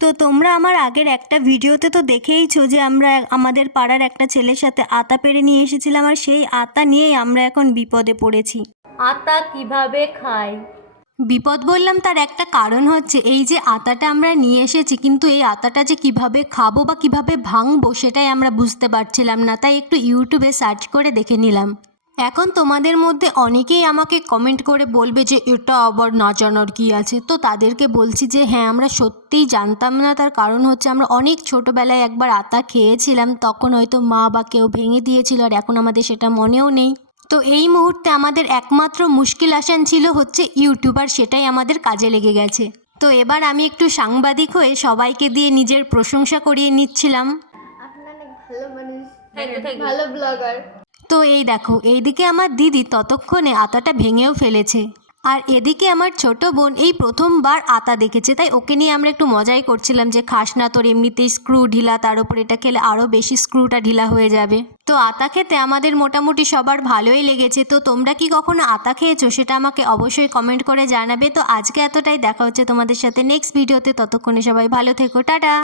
তো তোমরা আমার আগের একটা ভিডিওতে তো দেখেইছো যে আমরা আমাদের পাড়ার একটা ছেলের সাথে আতা পেড়ে নিয়ে এসেছিলাম, আর সেই আতা নিয়েই আমরা এখন বিপদে পড়েছি। আতা কিভাবে খায়? বিপদ বললাম তার একটা কারণ হচ্ছে এই যে আতাটা আমরা নিয়ে এসেছি, কিন্তু এই আতাটা যে কিভাবে খাবো বা কিভাবে ভাঙবো সেটাই আমরা বুঝতে পারছিলাম না, তাই একটু ইউটিউবে সার্চ করে দেখে নিলাম। এখন তোমাদের মধ্যে অনেকেই আমাকে কমেন্ট করে বলবে যে এটা আবার না জানার কী আছে, তো তাদেরকে বলছি যে হ্যাঁ, আমরা সত্যিই জানতাম না। তার কারণ হচ্ছে আমরা অনেক ছোটোবেলায় একবার আতা খেয়েছিলাম, তখন হয়তো মা বা কেউ ভেঙে দিয়েছিল, আর এখন আমাদের সেটা মনেও নেই। তো এই মুহূর্তে আমাদের একমাত্র মুশকিল আসান ছিল হচ্ছে ইউটিউব, আর সেটাই আমাদের কাজে লেগে গেছে। তো এবার আমি একটু সাংবাদিক হয়ে সবাইকে দিয়ে নিজের প্রশংসা করিয়ে নিচ্ছিলাম। আপনি অনেক ভালো মানুষ, থ্যাংক ইউ। ভালো ব্লগার। তো এই দেখো, এইদিকে আমার দিদি ততক্ষণে আতাটা ভেঙেও ফেলেছে, আর এদিকে আমার ছোট বোন এই প্রথমবার আতা দেখেছে, তাই ওকে নিয়ে আমরা একটু মজাই করছিলাম যে খাস না, তোর এমনিতেই স্ক্রু ঢিলা, তার উপর এটা খেলে আরও বেশি স্ক্রুটা ঢিলা হয়ে যাবে। তো আতা খেতে আমাদের মোটামুটি সবার ভালোই লেগেছে। তো তোমরা কি কখনো আতা খেয়েছো সেটা আমাকে অবশ্যই কমেন্ট করে জানাবে। তো আজকে এতটাই, দেখা হচ্ছে তোমাদের সাথে নেক্সট ভিডিওতে, ততক্ষণে সবাই ভালো থেকো, টাটা।